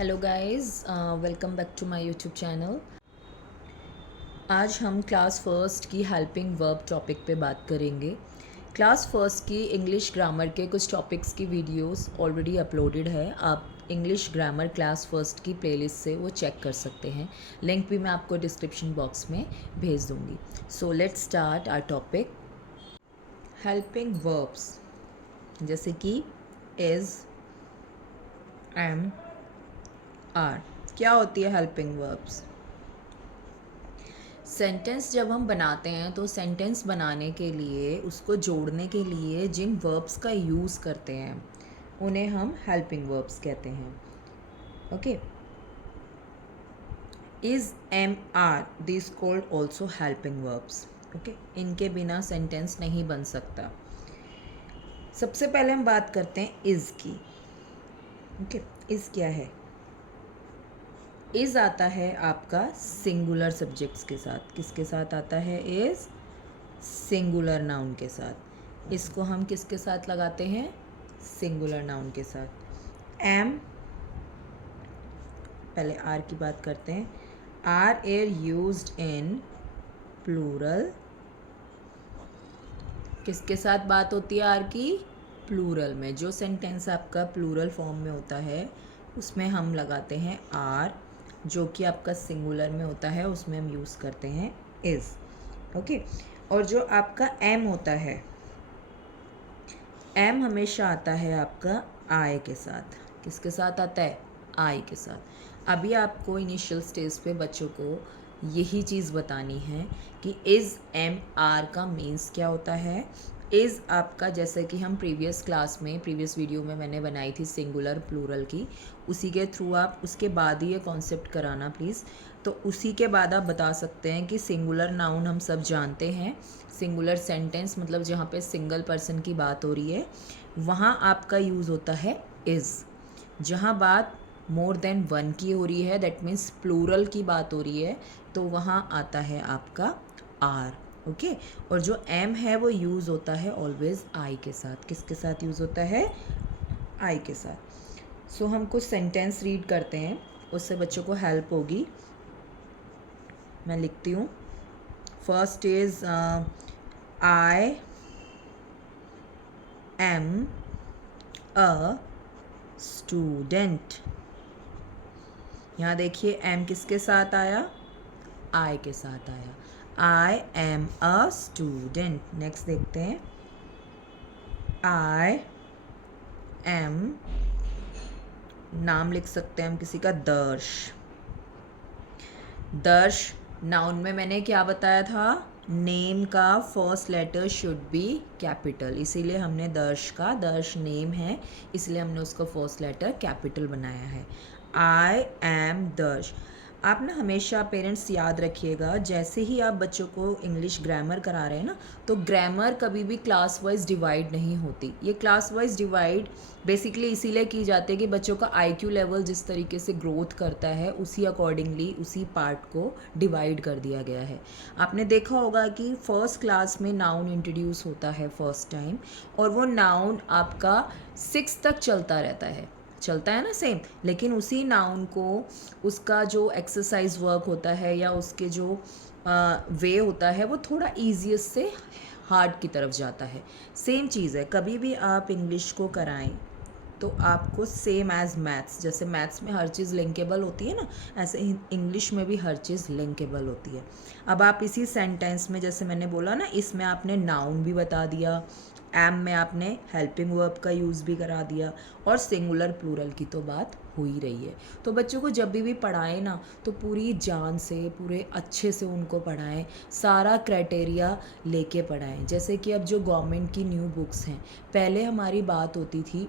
Hello guys, welcome back to my YouTube channel. आज हम class first की helping verb topic पे बात करेंगे। क्लास फर्स्ट की इंग्लिश ग्रामर के कुछ टॉपिक्स की वीडियोस ऑलरेडी अपलोडेड है। आप इंग्लिश ग्रामर क्लास फर्स्ट की प्लेलिस्ट से वो चेक कर सकते हैं। लिंक भी मैं आपको डिस्क्रिप्शन बॉक्स में भेज दूँगी। So let's start our topic. Helping verbs जैसे कि इज़, एम, आर। क्या होती है हेल्पिंग वर्ब्स? सेंटेंस जब हम बनाते हैं तो सेंटेंस बनाने के लिए, उसको जोड़ने के लिए जिन वर्ब्स का यूज़ करते हैं उन्हें हम हेल्पिंग वर्ब्स कहते हैं। Okay, is, am, are, this called also helping verbs. Okay, इनके बिना सेंटेंस नहीं बन सकता। सबसे पहले हम बात करते हैं इज़ की। ओके, इज़ क्या है? इज़ आता है आपका सिंगुलर सब्जेक्ट्स के साथ। किसके साथ आता है? इज़ सिंगुलर नाउन के साथ। इसको हम किसके साथ लगाते हैं? सिंगुलर नाउन के साथ। एम, पहले आर की बात करते हैं। Are are used in plural. किसके साथ बात होती है आर की? प्लूरल में। जो सेंटेंस आपका प्लूरल फॉर्म में होता है उसमें हम लगाते हैं आर। जो कि आपका सिंगुलर में होता है उसमें हम यूज़ करते हैं इज़। ओके, और जो आपका एम होता है, एम हमेशा आता है आपका आई के साथ। किसके साथ आता है? आई के साथ। अभी आपको इनिशियल स्टेज पे बच्चों को यही चीज़ बतानी है कि इज़, एम, आर का मीन्स क्या होता है। इज़ आपका, जैसे कि हम प्रीवियस क्लास में, प्रीवियस वीडियो में मैंने बनाई थी सिंगुलर प्लूरल की, उसी के थ्रू आप उसके बाद ही ये कॉन्सेप्ट कराना प्लीज़। तो उसी के बाद आप बता सकते हैं कि सिंगुलर नाउन हम सब जानते हैं। सिंगुलर सेंटेंस मतलब जहाँ पे सिंगल पर्सन की बात हो रही है वहाँ आपका यूज़ होता है इज़। जहाँ बात मोर देन वन की हो रही है, दैट मीन्स प्लूरल की बात हो रही है, तो वहाँ आता है आपका आर। ओके, और जो एम है वो यूज़ होता है ऑलवेज आई के साथ। किसके साथ यूज़ होता है? आई के साथ। सो हम कुछ सेंटेंस रीड करते हैं, उससे बच्चों को हेल्प होगी। मैं लिखती हूँ। First is I am a student. यहाँ देखिए एम किसके साथ आया? आई के साथ आया। I am a student. Next देखते हैं। आई एम, नाम लिख सकते हैं हम किसी का, दर्श। दर्श नाउन में मैंने क्या बताया था? नेम का first letter should be capital, इसीलिए हमने दर्श का, दर्श नेम है इसलिए हमने उसका फर्स्ट लेटर कैपिटल बनाया है। आई एम दर्श। आप ना हमेशा पेरेंट्स याद रखिएगा, जैसे ही आप बच्चों को इंग्लिश ग्रामर करा रहे हैं ना, तो ग्रामर कभी भी क्लास वाइज डिवाइड नहीं होती। ये क्लास वाइज डिवाइड बेसिकली इसीलिए की जाती है कि बच्चों का आईक्यू लेवल जिस तरीके से ग्रोथ करता है उसी अकॉर्डिंगली उसी पार्ट को डिवाइड कर दिया गया है। आपने देखा होगा कि फर्स्ट क्लास में नाउन इंट्रोड्यूस होता है फर्स्ट टाइम, और वो नाउन आपका 6 तक चलता रहता है, चलता है ना सेम। लेकिन उसी नाउन को उसका जो एक्सरसाइज वर्क होता है या उसके जो वे होता है वो थोड़ा ईजीएस्ट से हार्ड की तरफ जाता है। सेम चीज़ है, कभी भी आप इंग्लिश को कराएं तो आपको सेम एज मैथ्स, जैसे मैथ्स में हर चीज़ लिंकेबल होती है ना, ऐसे ही इंग्लिश में भी हर चीज़ लिंकेबल होती है। अब आप इसी सेंटेंस में, जैसे मैंने बोला ना, इसमें आपने नाउन भी बता दिया, एम में आपने हेल्पिंग वर्ब का यूज़ भी करा दिया, और सिंगुलर प्लूरल की तो बात हो ही रही है। तो बच्चों को जब भी पढ़ाएं ना, तो पूरी जान से, पूरे अच्छे से उनको पढ़ाएं, सारा क्राइटेरिया लेके पढ़ाएं। जैसे कि अब जो गवर्नमेंट की न्यू बुक्स हैं, पहले हमारी बात होती थी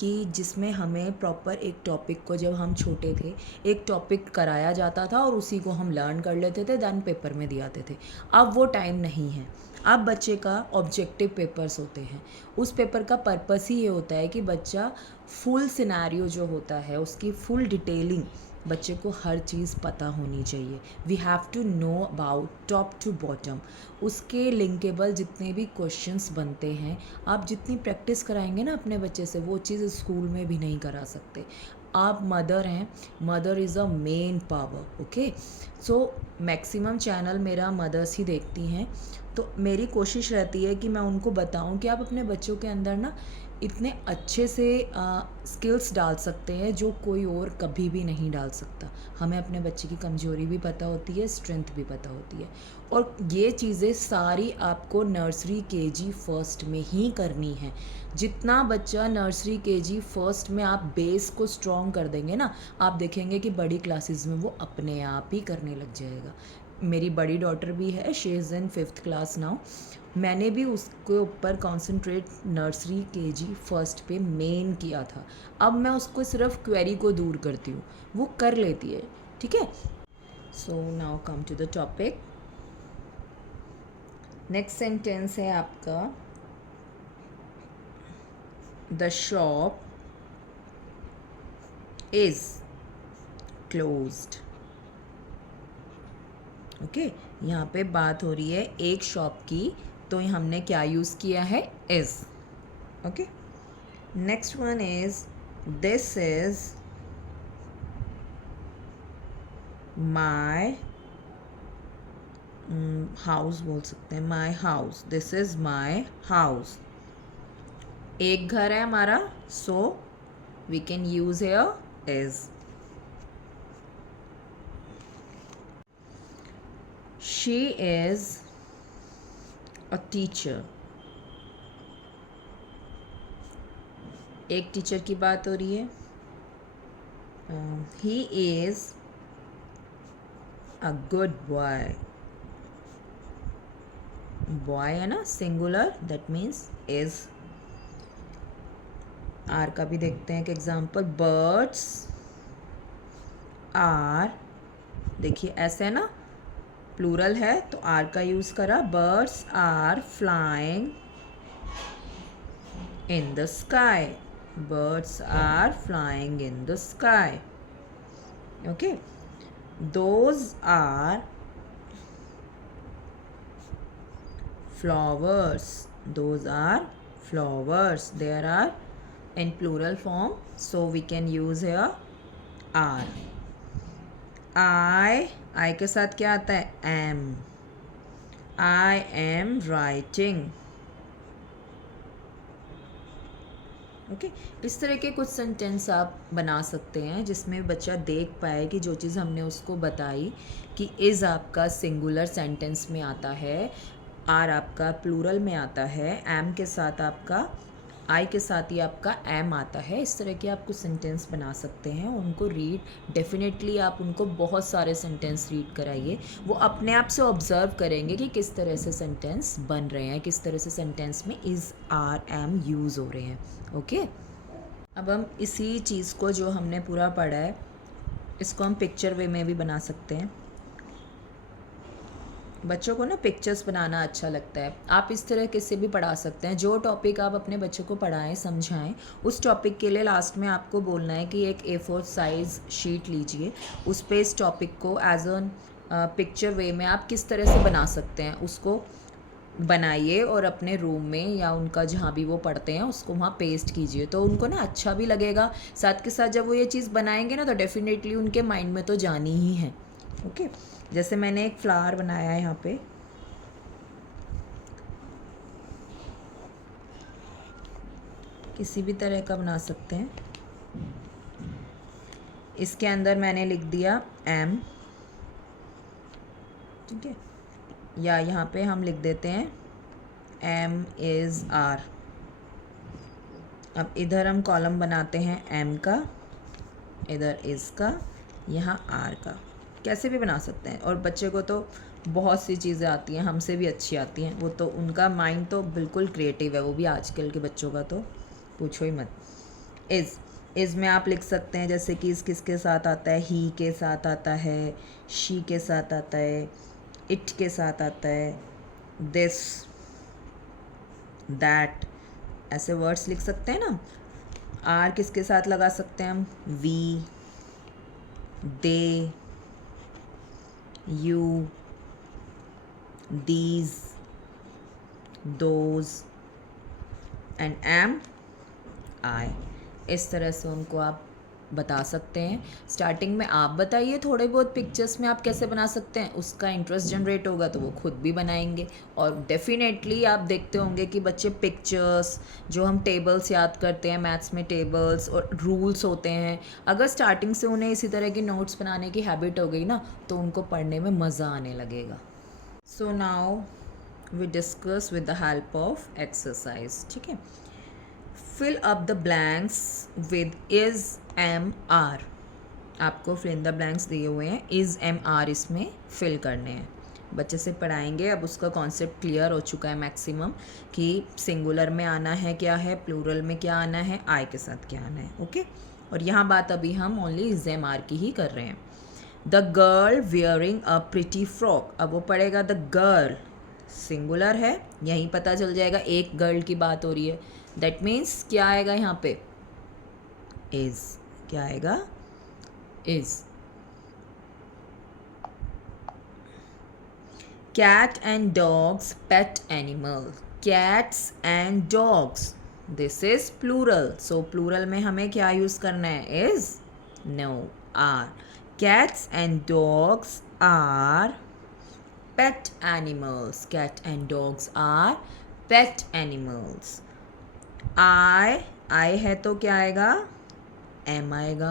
कि जिसमें हमें प्रॉपर एक टॉपिक को, जब हम छोटे थे, एक टॉपिक कराया जाता था और उसी को हम लर्न कर लेते थे, देन पेपर में दिए आते थे। अब वो टाइम नहीं है। अब बच्चे का ऑब्जेक्टिव पेपर्स होते हैं। उस पेपर का पर्पस ही ये होता है कि बच्चा फुल सिनेरियो जो होता है उसकी फुल डिटेलिंग, बच्चे को हर चीज़ पता होनी चाहिए। We have to know about top to bottom. उसके लिंकेबल जितने भी क्वेश्चंस बनते हैं, आप जितनी प्रैक्टिस कराएंगे ना अपने बच्चे से, वो चीज़ स्कूल में भी नहीं करा सकते। आप मदर हैं, mother is a main power, okay. So maximum channel मेरा मदर्स ही देखती हैं, तो मेरी कोशिश रहती है कि मैं उनको बताऊं कि आप अपने बच्चों के अंदर ना इतने अच्छे से स्किल्स डाल सकते हैं जो कोई और कभी भी नहीं डाल सकता। हमें अपने बच्चे की कमज़ोरी भी पता होती है, स्ट्रेंथ भी पता होती है, और ये चीज़ें सारी आपको नर्सरी केजी फर्स्ट में ही करनी है। जितना बच्चा नर्सरी केजी फर्स्ट में आप बेस को स्ट्रॉन्ग कर देंगे ना, आप देखेंगे कि बड़ी क्लासेस में वो अपने आप ही करने लग जाएगा। मेरी बड़ी डॉटर भी है, she is in 5th class now. मैंने भी उसके ऊपर कॉन्सेंट्रेट नर्सरी केजी फर्स्ट पे मेन किया था। अब मैं उसको सिर्फ क्वेरी को दूर करती हूँ, वो कर लेती है, ठीक है। So now come to the topic. Next sentence है आपका, the shop is closed. Okay, यहाँ पे बात हो रही है एक शॉप की, तो हमने क्या यूज़ किया है, is. Okay, next one is, this is my house बोल सकते हैं, my house, this is my house. एक घर है हमारा, so we can use here is. She is a teacher. एक टीचर की बात हो रही है। He is a good boy. Boy है ना, singular, that means is. Are का भी देखते हैं एक एग्जाम्पल, बर्ड्स आर, देखिए ऐसे है ना, प्लूरल है तो आर का यूज करा, birds are flying in the sky. Birds are flying in the sky. Okay, those are flowers. Those are flowers. There are in plural form, so we can use here are. I के साथ क्या आता है, am. I am writing. Okay, इस तरह के कुछ sentence आप बना सकते हैं जिसमें बच्चा देख पाए कि जो चीज़ हमने उसको बताई कि इज़ आपका सिंगुलर सेंटेंस में आता है, आर आपका प्लूरल में आता है, एम के साथ आपका, आई के साथ ही आपका एम आता है। इस तरह के आप कुछ सेंटेंस बना सकते हैं, उनको रीड, डेफिनेटली आप उनको बहुत सारे सेंटेंस रीड कराइए, वो अपने आप से ऑब्जर्व करेंगे कि किस तरह से सेंटेंस बन रहे हैं, किस तरह से सेंटेंस में इज़ आर एम यूज़ हो रहे हैं। ओके, अब हम इसी चीज़ को जो हमने पूरा पढ़ा है, इसको हम पिक्चर वे में भी बना सकते हैं। बच्चों को ना पिक्चर्स बनाना अच्छा लगता है, आप इस तरह के से भी पढ़ा सकते हैं। जो टॉपिक आप अपने बच्चों को पढ़ाएं, समझाएं, उस टॉपिक के लिए लास्ट में आपको बोलना है कि एक A4 साइज़ शीट लीजिए, उस पर इस टॉपिक को एज अ पिक्चर वे में आप किस तरह से बना सकते हैं उसको बनाइए, और अपने रूम में या उनका जहाँ भी वो पढ़ते हैं उसको वहाँ पेस्ट कीजिए, तो उनको ना अच्छा भी लगेगा। साथ के साथ जब वो ये चीज़ बनाएंगे ना, तो डेफिनेटली उनके माइंड में तो जानी ही है। ओके, जैसे मैंने एक फ्लावर बनाया है यहाँ पे, किसी भी तरह का बना सकते हैं। इसके अंदर मैंने लिख दिया एम, ठीक है, या यहाँ पे हम लिख देते हैं एम इज़ आर। अब इधर हम कॉलम बनाते हैं एम का, इधर इज़ का, यहाँ आर का, कैसे भी बना सकते हैं। और बच्चे को तो बहुत सी चीज़ें आती हैं, हमसे भी अच्छी आती हैं, वो तो उनका माइंड तो बिल्कुल क्रिएटिव है, वो भी आजकल के बच्चों का तो पूछो ही मत। इज़ में आप लिख सकते हैं जैसे कि इस किसके साथ आता है, ही के साथ आता है, शी के साथ आता है, इट के साथ आता है, दिस, दैट, ऐसे वर्ड्स लिख सकते हैं ना। आर किसके साथ लगा सकते हैं हम, we, they, you, these, those, and am, I. इस तरह से उनको आप बता सकते हैं। स्टार्टिंग में आप बताइए थोड़े बहुत पिक्चर्स में आप कैसे बना सकते हैं, उसका इंटरेस्ट जनरेट होगा तो वो खुद भी बनाएंगे। और डेफिनेटली आप देखते होंगे कि बच्चे पिक्चर्स, जो हम टेबल्स याद करते हैं मैथ्स में, टेबल्स और रूल्स होते हैं, अगर स्टार्टिंग से उन्हें इसी तरह की नोट्स बनाने की हैबिट हो गई ना, तो उनको पढ़ने में मज़ा आने लगेगा। So now we discuss with the help of exercise. ठीक है, fill up the blanks with is am are. आपको फिल इन द ब्लैंक्स दिए हुए हैं, इज एम आर इसमें फिल करने हैं। बच्चे से पढ़ाएंगे, अब उसका कॉन्सेप्ट क्लियर हो चुका है मैक्सिमम कि सिंगुलर में आना है क्या है, प्लूरल में क्या आना है, आई के साथ क्या आना है। ओके, और यहाँ बात अभी हम ओनली इज एम आर की ही कर रहे हैं। The girl wearing a pretty frock, अब वो पढ़ेगा द गर्ल, सिंगुलर है, यहीं पता चल जाएगा एक गर्ल की बात हो रही है। दैट मीन्स क्या आएगा यहाँ पे, इज। क्या आएगा, is. Cat and dogs pet animal, cats and dogs, this is plural, so plural में हमें क्या यूज करना है, is, no, are. Cats and dogs are pet animals, cat and dogs are pet animals. I है तो क्या आएगा, am आएगा।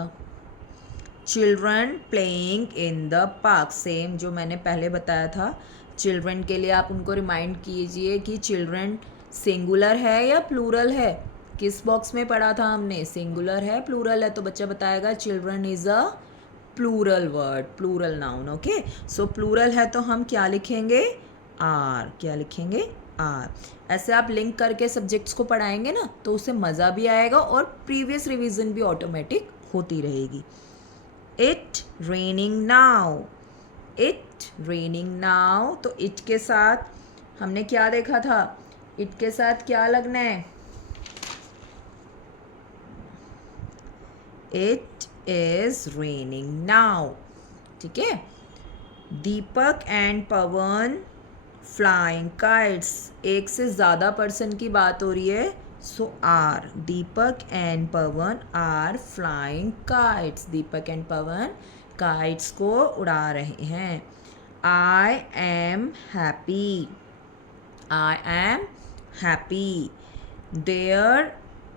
Children playing in the park, same जो मैंने पहले बताया था। चिल्ड्रन के लिए आप उनको रिमाइंड कीजिए कि चिल्ड्रन सिंगुलर है या प्लूरल है। किस बॉक्स में पढ़ा था हमने, सिंगुलर है प्लूरल है, तो बच्चा बताएगा children is a plural word, plural noun. Okay, so plural है तो हम क्या लिखेंगे, आर। क्या लिखेंगे, आर। ऐसे आप लिंक करके सब्जेक्ट्स को पढ़ाएंगे ना, तो उससे मज़ा भी आएगा और प्रीवियस रिवीजन भी ऑटोमेटिक होती रहेगी। It raining now, it raining now, तो इट के साथ हमने क्या देखा था, इट के साथ क्या लगना है, इट इज रेनिंग नाउ। ठीक है, Deepak and Pawan flying kites, एक से ज़्यादा पर्सन की बात हो रही है, so are. Deepak and Pawan are flying kites, Deepak and Pawan kites को उड़ा रहे हैं। I am happy, I am happy. There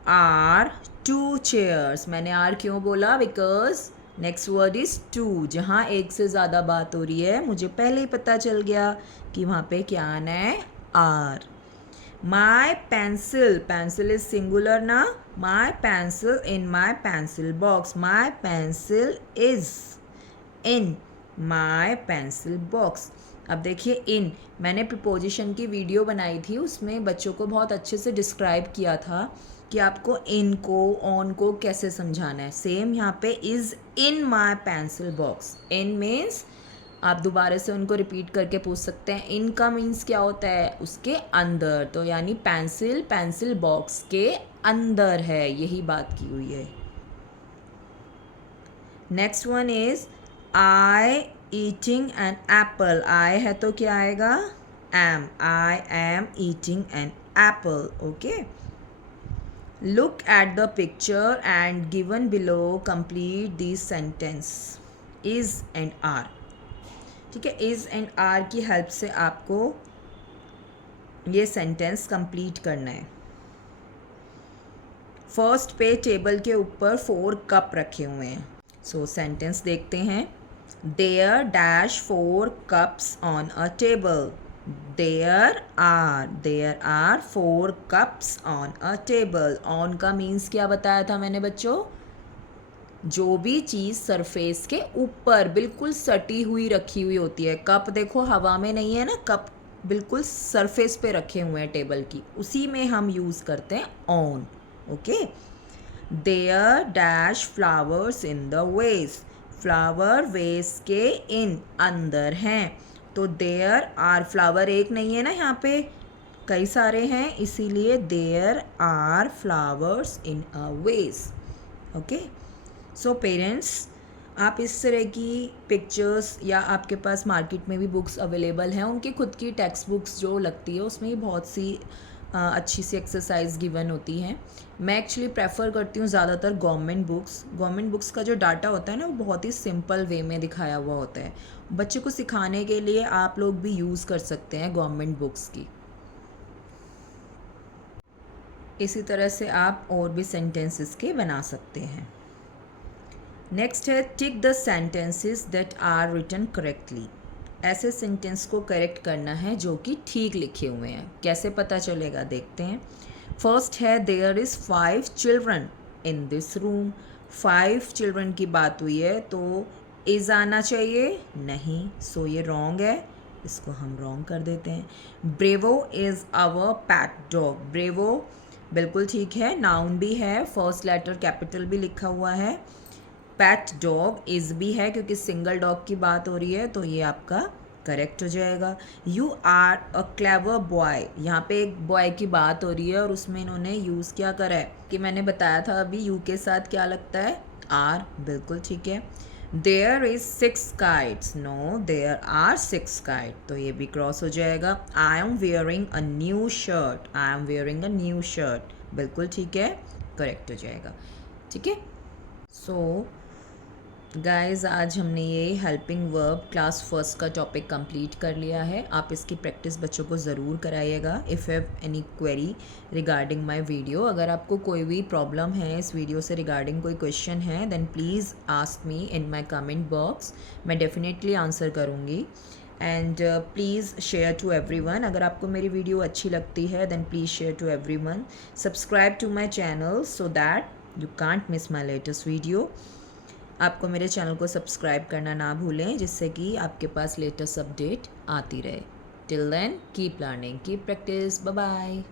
are two chairs, मैंने आर क्यों बोला, because next word is two, जहाँ एक से ज़्यादा बात हो रही है मुझे पहले ही पता चल गया कि वहाँ पे क्या आना है, are. My pencil, pencil is singular ना, my pencil in my pencil box, my pencil is in my pencil box. अब देखिए इन, मैंने प्रीपोजिशन की वीडियो बनाई थी, उसमें बच्चों को बहुत अच्छे से डिस्क्राइब किया था कि आपको इन को, ऑन को कैसे समझाना है। सेम यहाँ पे is in my pencil box, in means आप दोबारा से उनको रिपीट करके पूछ सकते हैं, इन का मीन्स क्या होता है, उसके अंदर, तो यानी पेंसिल पेंसिल बॉक्स के अंदर है, यही बात की हुई है। Next one is I eating an apple, I है तो क्या आएगा, am, I am eating an apple. Okay, look at the picture and given below complete this sentence, is and are. ठीक है, इज एंड आर की help से आपको ये सेंटेंस कंप्लीट करना है। फर्स्ट पे टेबल के ऊपर 4 कप रखे हुए हैं, सो सेंटेंस देखते हैं। There dash 4 cups on a table, there are 4 cups on a table. On का मीन्स क्या बताया था मैंने बच्चों, जो भी चीज़ सरफेस के ऊपर बिल्कुल सटी हुई रखी हुई होती है। कप देखो हवा में नहीं है ना, कप बिल्कुल सरफेस पे रखे हुए हैं टेबल की, उसी में हम यूज़ करते हैं on. Okay, there dash flowers in the vase, flower vase के इन, अंदर हैं, तो देयर आर, फ्लावर एक नहीं है ना यहाँ पे, कई सारे हैं, इसीलिए देयर आर फ्लावर्स इन अ वेस। ओके, सो पेरेंट्स, आप इस तरह की पिक्चर्स, या आपके पास मार्केट में भी बुक्स अवेलेबल हैं, उनकी खुद की टेक्स्ट बुक्स जो लगती है उसमें बहुत सी अच्छी सी एक्सरसाइज गिवन होती है। मैं एक्चुअली प्रेफर करती हूँ ज़्यादातर गवर्नमेंट बुक्स। गवर्नमेंट बुक्स का जो डाटा होता है ना, वो बहुत ही सिंपल वे में दिखाया हुआ होता है। बच्चे को सिखाने के लिए आप लोग भी यूज़ कर सकते हैं गवर्नमेंट बुक्स की। इसी तरह से आप और भी सेंटेंसेस के बना सकते हैं। नेक्स्ट है tick the sentences that are written correctly. ऐसे सेंटेंस को करेक्ट करना है जो कि ठीक लिखे हुए हैं। कैसे पता चलेगा, देखते हैं। फर्स्ट है there is 5 children in this room. 5 children की बात हुई है तो इज़ आना चाहिए, नहीं, सो ये रॉन्ग है, इसको हम रॉन्ग कर देते हैं। Bravo is our pet dog. Bravo बिल्कुल ठीक है, नाउन भी है, फर्स्ट लेटर कैपिटल भी लिखा हुआ है। पैट डॉग इज़ भी है क्योंकि सिंगल डॉग की बात हो रही है, तो ये आपका करेक्ट हो जाएगा। You are a clever boy, यहाँ पे एक बॉय की बात हो रही है और उसमें इन्होंने यूज़ क्या करा है कि मैंने बताया था अभी यू के साथ क्या लगता है, आर, बिल्कुल ठीक है। There is 6 kites, no there are 6 kite, तो ये भी क्रॉस हो जाएगा। I am wearing a new shirt, I am wearing a new shirt, बिल्कुल ठीक है, करेक्ट हो जाएगा। ठीक है, सो गाइस आज हमने ये हेल्पिंग वर्ब क्लास फर्स्ट का टॉपिक कंप्लीट कर लिया है। आप इसकी प्रैक्टिस बच्चों को ज़रूर कराइएगा। If have any query regarding my video, अगर आपको कोई भी प्रॉब्लम है इस वीडियो से रिगार्डिंग, कोई क्वेश्चन है, then please ask me in my comment box, मैं डेफिनेटली आंसर करूँगी। And please share to everyone. अगर आपको मेरी वीडियो अच्छी लगती है then please share to everyone. Subscribe to my channel so that you can't miss my latest video. आपको मेरे चैनल को सब्सक्राइब करना ना भूलें जिससे कि आपके पास लेटेस्ट अपडेट आती रहे। Till then keep learning, keep practice, bye bye.